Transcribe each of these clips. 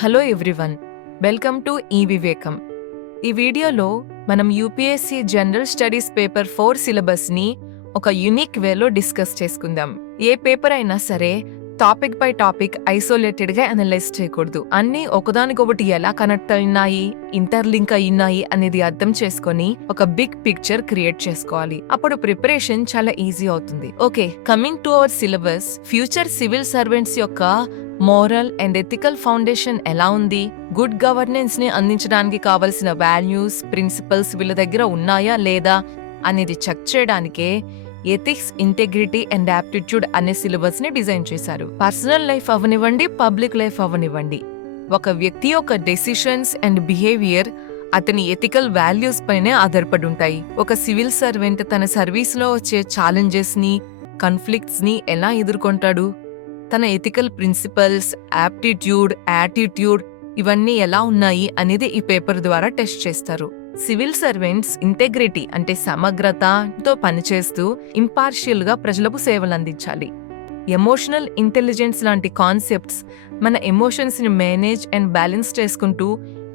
Hello everyone, welcome to ఈ వివేకం. ఈ వీడియోలో మనం యూపీఎస్సీ జనరల్ స్టడీస్ పేపర్ 4 సిలబస్ని ఒక యూనిక్ వేలో డిస్కస్ చేసుకుందాం. ఏ పేపర్ అయినా సరే టాపిక్ బై టాపిక్ ఐసోలేటెడ్గా అనలైజ్ చేయకూడదు. అన్నీ ఒకదానికొకటి ఎలా కనెక్ట్ అయినాయి, ఇంటర్లింక్ అయినాయి అనేది అర్థం చేసుకొని ఒక బిగ్ పిక్చర్ క్రియేట్ చేసుకోవాలి. అప్పుడు ప్రిపరేషన్ చాలా ఈజీ అవుతుంది. Okay, coming to our syllabus, future civil servants యొక్క మోరల్ అండ్ ఎథికల్ ఫౌండేషన్ ఎలా ఉంది, గుడ్ గవర్నెన్స్ ని అందించడానికి కావలసిన వాల్యూస్, ప్రిన్సిపల్స్ వీళ్ళ దగ్గర ఉన్నాయా లేదా అనేది చెక్ చేయడానికే ఎథిక్స్, ఇంటెగ్రిటీ అండ్ యాప్టిట్యూడ్ అనే సిలబస్ ని డిజైన్ చేశారు. పర్సనల్ లైఫ్ అవనివ్వండి, పబ్లిక్ లైఫ్ అవనివ్వండి, ఒక వ్యక్తి యొక్క డెసిషన్స్ అండ్ బిహేవియర్ అతని ఎథికల్ వాల్యూస్ పైనే ఆధారపడి ఉంటాయి. ఒక సివిల్ సర్వెంట్ తన సర్వీస్ లో వచ్చే ఛాలెంజెస్ ని, కాన్ఫ్లిక్ట్స్ ని ఎలా ఎదుర్కొంటాడు, తన ఎథికల్ ప్రిన్సిపల్స్, యాప్టిట్యూడ్, యాటిట్యూడ్ ఇవన్నీ ఎలా ఉన్నాయి అనేది ఈ పేపర్ ద్వారా టెస్ట్ చేస్తారు. సివిల్ సర్వెంట్స్ ఇంటెగ్రిటీ అంటే సమగ్రతతో పనిచేస్తూ ఇంపార్షియల్ గా ప్రజలకు సేవలు అందించాలి. ఎమోషనల్ ఇంటెలిజెన్స్ లాంటి కాన్సెప్ట్స్ మన ఎమోషన్స్ ని మేనేజ్ అండ్ బ్యాలెన్స్ చేసుకుంటూ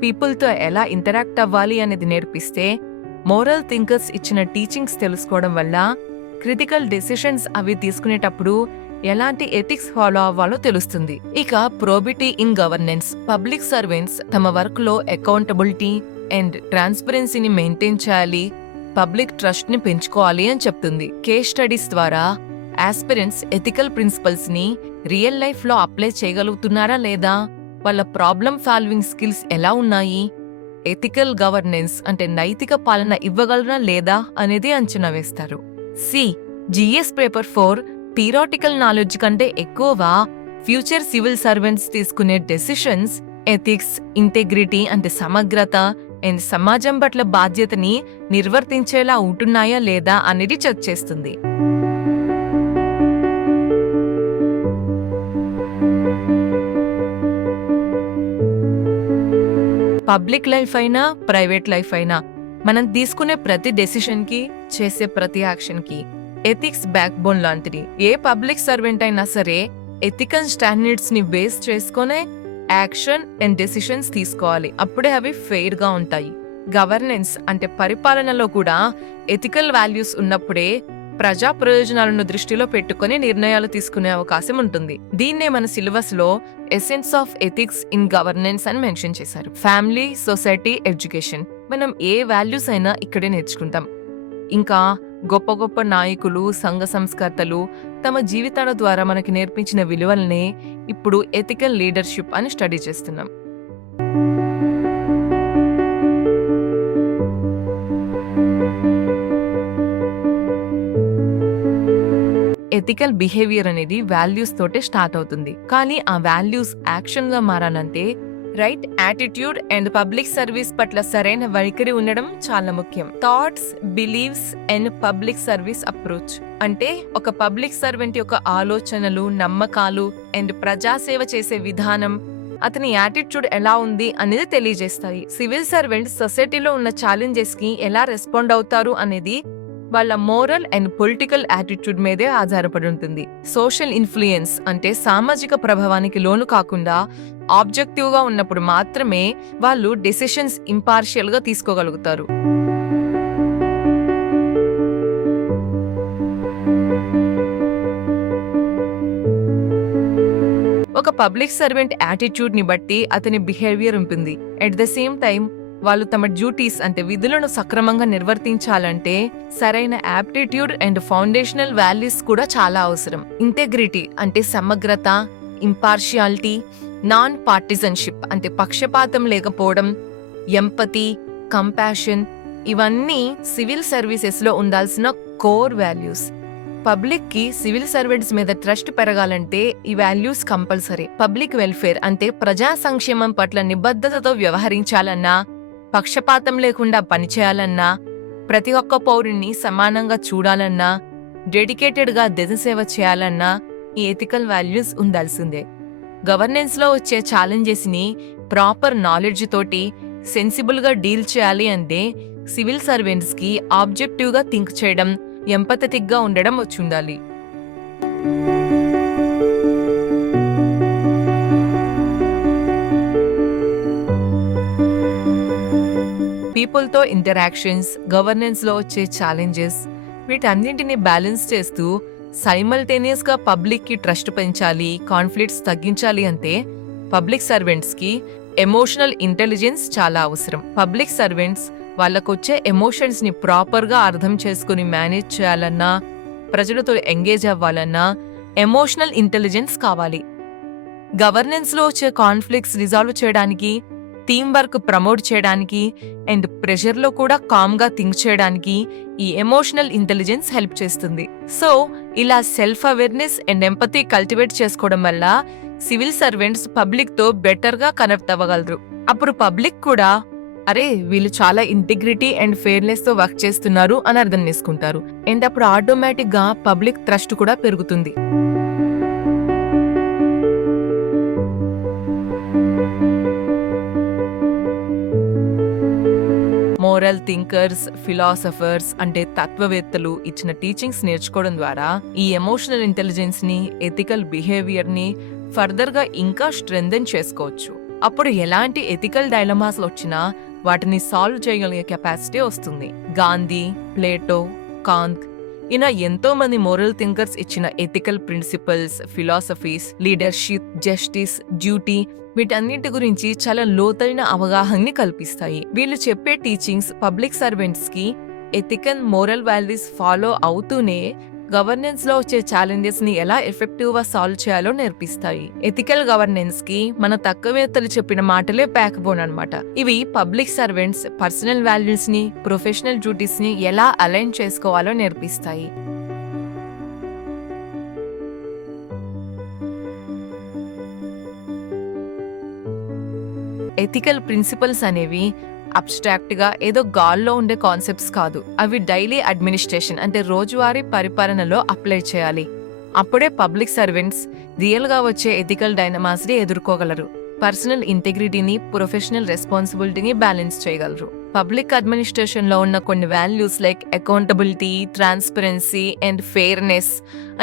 పీపుల్తో ఎలా ఇంటరాక్ట్ అవ్వాలి అనేది నేర్పిస్తే, మోరల్ థింకర్స్ ఇచ్చిన టీచింగ్స్ తెలుసుకోవడం వల్ల క్రిటికల్ డెసిషన్స్ అవి తీసుకునేటప్పుడు ఎలాంటి ఎథిక్స్ ఫాలో అవ్వాలో తెలుస్తుంది. ఇక ప్రోబిటీ ఇన్ గవర్నెన్స్, పబ్లిక్ సర్వెంట్స్ తమ వర్క్ లో అకౌంటబిలిటీ అండ్ ట్రాన్స్పరెన్సీని మెయింటైన్ చేయాలి, పబ్లిక్ ట్రస్ట్ ని పెంచుకోవాలి అని చెప్తుంది. కేస్ స్టడీస్ ద్వారా ఆస్పిరెంట్స్ ఎథికల్ ప్రిన్సిపల్స్ ని రియల్ లైఫ్ లో అప్లై చేయగలుగుతున్నారా లేదా, వాళ్ళ ప్రాబ్లమ్ సాల్వింగ్ స్కిల్స్ ఎలా ఉన్నాయి, ఎథికల్ గవర్నెన్స్ అంటే నైతిక పాలన ఇవ్వగలరా లేదా అనేది అంచనా వేస్తారు. జిఎస్ పేపర్ 4 థియరాటికల్ నాలెడ్జ్ కంటే ఎక్కువగా ఫ్యూచర్ సివిల్ సర్వెంట్స్ తీసుకునే డెసిషన్స్ ఎథిక్స్, ఇంటెగ్రిటీ అంటే సమగ్రత అండ్ సమాజం పట్ల బాధ్యతని నిర్వర్తించేలా ఉంటున్నాయా లేదా అనేది చెక్ చేస్తుంది. పబ్లిక్ లైఫ్ అయినా ప్రైవేట్ లైఫ్ అయినా మనం తీసుకునే ప్రతి డెసిషన్ కి, చేసే ప్రతి యాక్షన్ కి ఎథిక్స్ బ్యాక్ బోన్ లాంటిది. ఏ పబ్లిక్ సర్వెంట్ అయినా సరే ఎథికల్ స్టాండర్డ్స్ ని బేస్ చేసుకునే యాక్షన్ అండ్ డెసిషన్స్ తీసుకోవాలి. అప్పుడే అవి ఫెయిర్ గా ఉంటాయి. గవర్నెన్స్ అంటే పరిపాలనలో కూడా ఎథికల్ వాల్యూస్ ఉన్నప్పుడే ప్రజా ప్రయోజనాలను దృష్టిలో పెట్టుకుని నిర్ణయాలు తీసుకునే అవకాశం ఉంటుంది. దీన్నే మన సిలబస్ లో essence of ethics in governance అని మెన్షన్ చేశారు. ఫ్యామిలీ, సొసైటీ, ఎడ్యుకేషన్, మనం ఏ వాల్యూస్ అయినా ఇక్కడే నేర్చుకుంటాం. ఇంకా గొప్ప గొప్ప నాయకులు, సంఘ సంస్కర్తలు తమ జీవితాల ద్వారా మనకి నేర్పించిన విలువల్నే ఇప్పుడు ఎథికల్ లీడర్షిప్ అని స్టడీ చేస్తున్నాం. ఎథికల్ బిహేవియర్ అనేది వాల్యూస్ తోటే స్టార్ట్ అవుతుంది. కానీ ఆ వాల్యూస్ యాక్షన్ గా మారాలంటే right attitude and public service పట్ల సరైన వైఖరి ఉండడం చాలా ముఖ్యం. Thoughts, believes and public service approach అంటే ఒక పబ్లిక్ సర్వెంట్ యొక్క ఆలోచనలు, నమ్మకాలు అండ్ ప్రజాసేవ చేసే విధానం, అతని యాటిట్యూడ్ ఎలా ఉంది అనేది తెలియజేస్తాయి. సివిల్ సర్వెంట్ సొసైటీలో ఉన్న ఛాలెంజెస్ కి ఎలా రెస్పాండ్ అవుతారు అనేది వాళ్ళ మోరల్ అండ్ పొలిటికల్ యాటిట్యూడ్ మీదే ఆధారపడి ఉంటుంది. సోషల్ ఇన్ఫ్లుయెన్స్ అంటే సామాజిక ప్రభావానికి లోను కాకుండా ఆబ్జెక్టివ్ గా ఉన్నప్పుడు మాత్రమే వాళ్ళు డెసిషన్స్ ఇంపార్షియల్ గా తీసుకోగలుగుతారు. ఒక పబ్లిక్ సర్వెంట్ యాటిట్యూడ్ ని బట్టి అతని బిహేవియర్ ఉంటుంది. ఎట్ ద సేమ్ టైం వాళ్ళు తమ డ్యూటీస్ అంటే విధులను సక్రమంగా నిర్వర్తించాలంటే సరైన యాప్టిట్యూడ్ అండ్ ఫౌండేషనల్ వాల్యూస్ కూడా చాలా అవసరం. ఇంటెగ్రిటీ అంటే సమగ్రత, ఇంపార్షియాలిటీ, నాన్ పార్టిజన్షిప్ అంటే పక్షపాతం లేకపోవడం, ఎంపతి, కంపాషన్ ఇవన్నీ సివిల్ సర్వీసెస్ లో ఉండాల్సిన కోర్ వాల్యూస్. పబ్లిక్ కి సివిల్ సర్వెంట్స్ మీద ట్రస్ట్ పెరగాలంటే ఈ వాల్యూస్ కంపల్సరీ. పబ్లిక్ వెల్ఫేర్ అంటే ప్రజా సంక్షేమం పట్ల నిబద్ధతతో వ్యవహరించాలన్నా, పక్షపాతం లేకుండా పనిచేయాలన్నా, ప్రతి ఒక్క పౌరుణ్ణి సమానంగా చూడాలన్నా, డెడికేటెడ్ గా దేశసేవ చేయాలన్నా ఈ ఎథికల్ వాల్యూస్ ఉండాల్సిందే. గవర్నెన్స్ లో వచ్చే ఛాలెంజెస్ ని ప్రాపర్ నాలెడ్జ్ తోటి సెన్సిబుల్ గా డీల్ చేయాలి అంటే సివిల్ సర్వెంట్స్ కి ఆబ్జెక్టివ్ గా థింక్ చేయడం, ఎంపథెటిక్ గా ఉండడం వచ్చి ఉండాలి. పీపుల్తో ఇంటరాక్షన్స్, గవర్నెన్స్లో వచ్చే ఛాలెంజెస్ వీటన్నింటినీ బ్యాలెన్స్ చేస్తూ సైమల్టేనియస్గా పబ్లిక్కి ట్రస్ట్ పెంచాలి, కాన్ఫ్లిక్ట్స్ తగ్గించాలి అంటే పబ్లిక్ సర్వెంట్స్కి ఎమోషనల్ ఇంటెలిజెన్స్ చాలా అవసరం. పబ్లిక్ సర్వెంట్స్ వాళ్ళకొచ్చే ఎమోషన్స్ని ప్రాపర్గా అర్థం చేసుకుని మేనేజ్ చేయాలన్నా, ప్రజలతో ఎంగేజ్ అవ్వాలన్నా ఎమోషనల్ ఇంటెలిజెన్స్ కావాలి. గవర్నెన్స్లో వచ్చే కాన్ఫ్లిక్ట్స్ రిజాల్వ్ చేయడానికి, టీమ్ వర్క్ ప్రమోట్ చేయడానికి అండ్ ప్రెషర్లో కూడా కామ్గా థింక్ చేయడానికి ఈ ఎమోషనల్ ఇంటెలిజెన్స్ హెల్ప్ చేస్తుంది. సో ఇలా self awareness and empathy cultivate చేసుకోవడం వల్ల సివిల్ సర్వెంట్స్ పబ్లిక్తో బెటర్గా కనెక్ట్ అవ్వగలరు. అప్పుడు పబ్లిక్ కూడా అరే వీళ్ళు చాలా ఇంటిగ్రిటీ అండ్ ఫెయిర్నెస్తో వర్క్ చేస్తున్నారు అని అర్థం చేసుకుంటారు. అండ్ అప్పుడు ఆటోమేటిక్గా పబ్లిక్ ట్రస్ట్ కూడా పెరుగుతుంది. మోరల్ థింకర్స్, ఫిలాసఫర్స్ అంటే తత్వవేత్తలు ఇచ్చిన టీచింగ్స్ నేర్చుకోవడం ద్వారా ఈ ఎమోషనల్ ఇంటెలిజెన్స్ ని, ఎథికల్ బిహేవియర్ ని ఫర్దర్ గా ఇంకా స్ట్రెంథెన్ చేసుకోవచ్చు. అప్పుడు ఎలాంటి ఎథికల్ డైలమాస్ వచ్చినా వాటిని సాల్వ్ చేయగలిగే కెపాసిటీ వస్తుంది. గాంధీ, ప్లేటో, కాంత్ ఇలా ఎంతో మంది మోరల్ థింకర్స్ ఇచ్చిన ethical principles, philosophies, leadership, justice, duty వీటన్నిటి గురించి చాలా లోతైన అవగాహనని కల్పిస్తాయి. వీళ్ళు చెప్పే టీచింగ్స్ పబ్లిక్ సర్వెంట్స్ కి ఎథికల్, మోరల్ వాల్యూస్ ఫాలో అవుతూనే గవర్నెన్స్ లో వచ్చే ఛాలెంజెస్ ని ఎలా ఎఫెక్టివ్ గా సాల్వ్ చేయాలో నేర్పిస్తాయి. ఎథికల్ గవర్నెన్స్ కి మన తక్కువేత్తలు చెప్పిన మాటలే బ్యాక్ బోన్ అన్నమాట. ఇవి పబ్లిక్ సర్వెంట్స్ పర్సనల్ వాల్యూస్ ని, ప్రొఫెషనల్ డ్యూటీస్ ని ఎలా అలైన్ చేసుకోవాలో నేర్పిస్తాయి. ఎథికల్ ప్రిన్సిపల్స్ అనేవి అబ్స్ట్రాక్ట్ గా ఏదో గాల్లో ఉండే కాన్సెప్ట్స్ కాదు. అవి డైలీ అడ్మినిస్ట్రేషన్ అంటే రోజువారీ పరిపాలనలో అప్లై చేయాలి. అప్పుడే పబ్లిక్ సర్వెంట్స్ రియల్ గా వచ్చే ఎథికల్ డైనమాస్ ని ఎదుర్కోగలరు. పర్సనల్ ఇంటెగ్రిటీని, ప్రొఫెషనల్ రెస్పాన్సిబిలిటీని బ్యాలెన్స్ చేయగలరు. పబ్లిక్ అడ్మినిస్ట్రేషన్ లో ఉన్న కొన్ని values like accountability, transparency and fairness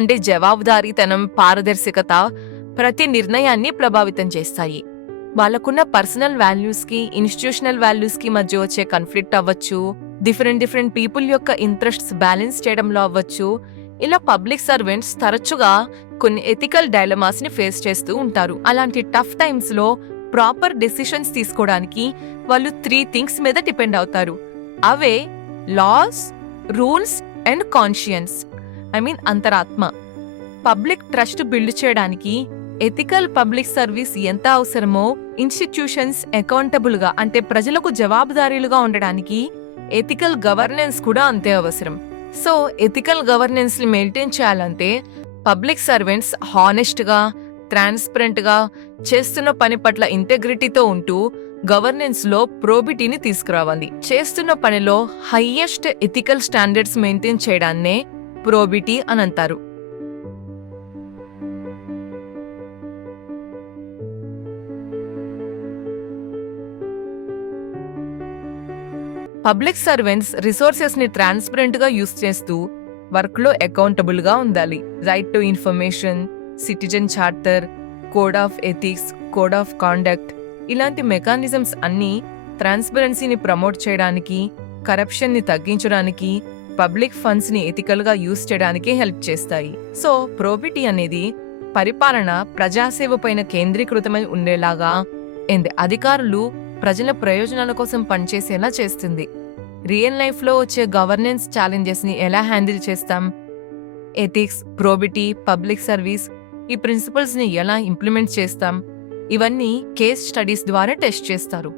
అంటే జవాబుదారీతనం, పారదర్శకత ప్రతి నిర్ణయాన్ని ప్రభావితం చేస్తాయి. వాళ్ళకున్న పర్సనల్ వాల్యూస్ కి, ఇన్స్టిట్యూషనల్ వాల్యూస్ కి మధ్య వచ్చే కాన్ఫ్లిక్ట్ అవ్వచ్చు, డిఫరెంట్ పీపుల్ యొక్క ఇంట్రెస్ట్స్ బ్యాలెన్స్ చేయడంలో అవ్వచ్చు. ఇలా పబ్లిక్ సర్వెంట్స్ తరచుగా కొన్ని ఎథికల్ డైలమాస్ ని ఫేస్ చేస్తూ ఉంటారు. అలాంటి టఫ్ టైమ్స్ లో ప్రాపర్ డెసిషన్స్ తీసుకోవడానికి వాళ్ళు 3 థింగ్స్ మీద డిపెండ్ అవుతారు. అవే లాస్, రూల్స్ అండ్ కాన్షియన్స్, అంతరాత్మ. పబ్లిక్ ట్రస్ట్ బిల్డ్ చేయడానికి ఎథికల్ పబ్లిక్ సర్వీస్ ఎంత అవసరమో, ఇన్స్టిట్యూషన్స్ అకౌంటబుల్ గా అంటే ప్రజలకు జవాబుదారీలుగా ఉండడానికి ఎథికల్ గవర్నెన్స్ కూడా అంతే అవసరం. సో ఎథికల్ గవర్నెన్స్ ని మెయింటైన్ చేయాలంటే పబ్లిక్ సర్వెంట్స్ హానెస్ట్ గా, ట్రాన్స్పరెంట్ గా చేస్తున్న పని పట్ల ఇంటెగ్రిటీతో ఉంటూ గవర్నెన్స్ లో ప్రోబిటీని తీసుకురావాలి. చేస్తున్న పనిలో హైయెస్ట్ ఎథికల్ స్టాండర్డ్స్ మెయింటైన్ చేయడాన్నే ప్రోబిటీ అని అంటారు. పబ్లిక్ సర్వెంట్స్ రిసోర్సెస్ ని ట్రాన్స్పరెంట్ గా యూజ్ చేస్తూ వర్క్ లో అకౌంటబుల్ గా ఉండాలి. Right to information, citizen charter, code of ethics, code of conduct ఇలాంటి మెకానిజమ్స్ అన్నీ ట్రాన్స్పరెన్సీని ప్రమోట్ చేయడానికి, కరప్షన్ ని తగ్గించడానికి, పబ్లిక్ ఫండ్స్ ని ఎథికల్ గా యూజ్ చేయడానికి హెల్ప్ చేస్తాయి. సో ప్రోబిటీ అనేది పరిపాలన ప్రజాసేవ పైన కేంద్రీకృతమై ఉండేలాగా అండ్ అధికారులు ప్రజల ప్రయోజనాల కోసం పనిచేసేలా చేస్తుంది. రియల్ లైఫ్ లో వచ్చే గవర్నెన్స్ ఛాలెంజెస్ ని ఎలా హ్యాండిల్ చేస్తాం, ఎథిక్స్, ప్రోబిటీ, పబ్లిక్ సర్వీస్ ఈ ప్రిన్సిపల్స్ ని ఎలా ఇంప్లిమెంట్ చేస్తాం, ఇవన్నీ కేస్ స్టడీస్ ద్వారా టెస్ట్ చేస్తారు.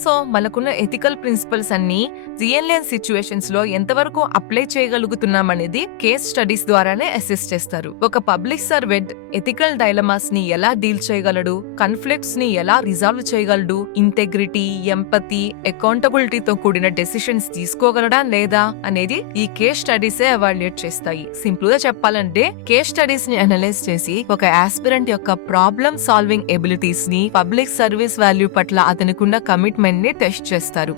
సో మనకున్న ఎథికల్ ప్రిన్సిపల్స్ అన్ని రియల్ లైఫ్ సిచ్యువేషన్స్ లో ఎంతవరకు అప్లై చేయగలుగుతున్నామనేది కేస్ స్టడీస్ ద్వారానే అసెస్ చేస్తారు. ఒక పబ్లిక్ సర్వెంట్ ఎథికల్ డైలమాస్ ని ఎలా డీల్ చేయగలడు, కాన్ఫ్లిక్ట్స్ ని ఎలా రిజాల్వ్ చేయగలడు, ఇంటెగ్రిటీ, ఎంపతి, అకౌంటబిలిటీతో కూడిన డెసిషన్స్ తీసుకోగలడా లేదా అనేది ఈ కేస్ స్టడీసే ఎవాల్యుయేట్ చేస్తాయి. సింపుల్ గా చెప్పాలంటే కేస్ స్టడీస్ ని అనలైజ్ చేసి ఒక ఆస్పిరెంట్ యొక్క ప్రాబ్లమ్ సాల్వింగ్ ఎబిలిటీస్ ని, పబ్లిక్ సర్వీస్ వాల్యూ పట్ల అతనికున్న కమిట్మెంట్ ని టెస్ట్ చేస్తారు.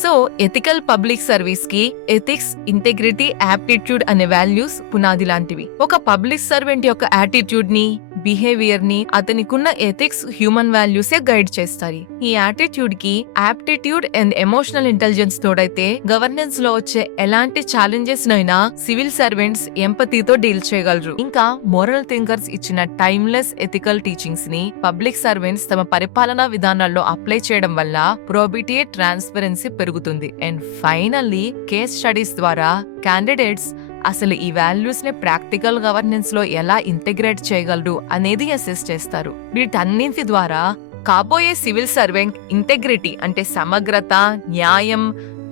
సో ఎథికల్ పబ్లిక్ సర్వీస్ కి ఎథిక్స్, ఇంటెగ్రిటీ, యాప్టిట్యూడ్ అనే వాల్యూస్ పునాది లాంటివి. ఒక పబ్లిక్ సర్వెంట్ యొక్క యాటిట్యూడ్ ని, బిహేవియర్ ని, అతనికున్న ఎథిక్స్, హ్యూమన్ వాల్యూసే గైడ్ చేస్తాయి. ఈ యాటిట్యూడ్ కి యాప్టిట్యూడ్ అండ్ ఎమోషనల్ ఇంటెలిజెన్స్ తోడైతే గవర్నెన్స్ లో వచ్చే ఎలాంటి ఛాలెంజెస్ నైనా సివిల్ సర్వెంట్స్ ఎంపతితో డీల్ చేయగలరు. ఇంకా మోరల్ థింకర్స్ ఇచ్చిన టైమ్లెస్ ఎథికల్ టీచింగ్స్ ని పబ్లిక్ సర్వెంట్స్ తమ పరిపాలనా విధానాల్లో అప్లై చేయడం వల్ల probity, ట్రాన్స్పరెన్సీ పెరుగుతుంది. అండ్ ఫైనల్లీ కేస్ స్టడీస్ ద్వారా క్యాండిడేట్స్ అసలు ఈ వాల్యూస్ ని ప్రాక్టికల్ గవర్నెన్స్ లో ఎలా ఇంటిగ్రేట్ చేయగలరు అనేది అసెస్ చేస్తారు. వీటన్నింటి ద్వారా కాబోయే సివిల్ సర్వెంట్ ఇంటెగ్రిటీ అంటే సమగ్రత, న్యాయం,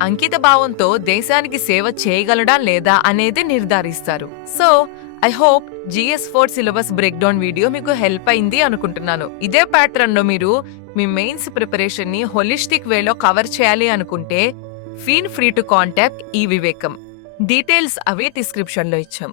అంకిత భావంతో దేశానికి సేవ చేయగలడా లేదా అనేది నిర్ధారిస్తారు. So I hope GS4 syllabus break down video మీకు హెల్ప్ అయింది అనుకుంటున్నాను. ఇదే ప్యాటర్న్ లో మీరు మీ మెయిన్స్ ప్రిపరేషన్ ని హోలిస్టిక్ వేలో కవర్ చేయాలి అనుకుంటే ఫీల్ ఫ్రీ టు కాంటాక్ట్ ఈ వివేకం. డీటెయిల్స్ అవే డిస్క్రిప్షన్ లో ఇచ్చాం.